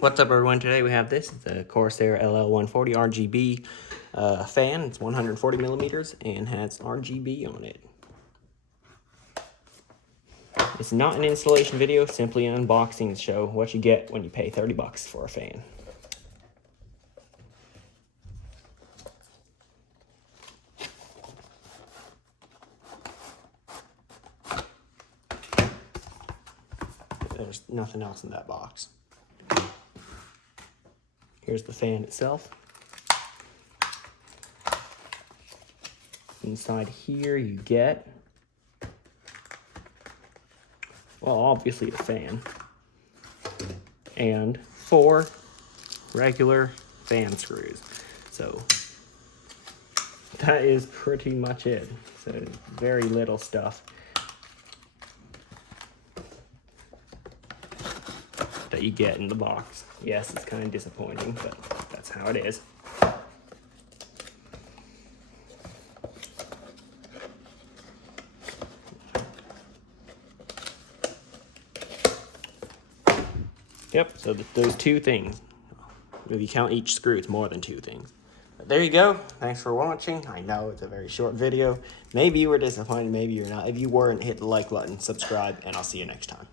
What's up, everyone? Today we have this. It's a Corsair LL140 RGB fan. It's 140 millimeters and has RGB on it. It's not an installation video, simply an unboxing to show what you get when you pay 30 bucks for a fan. There's nothing else in that box. Here's the fan itself. Inside here you get, well, obviously a fan and 4 regular fan screws. So that is pretty much it. So very little stuff that you get in the box. Yes, it's kind of disappointing, but that's how it is. Yep, so those 2 things. If you count each screw, it's more than 2 things. But there you go. Thanks for watching. I know it's a very short video. Maybe you were disappointed, maybe you're not. If you weren't, hit the like button, subscribe, and I'll see you next time.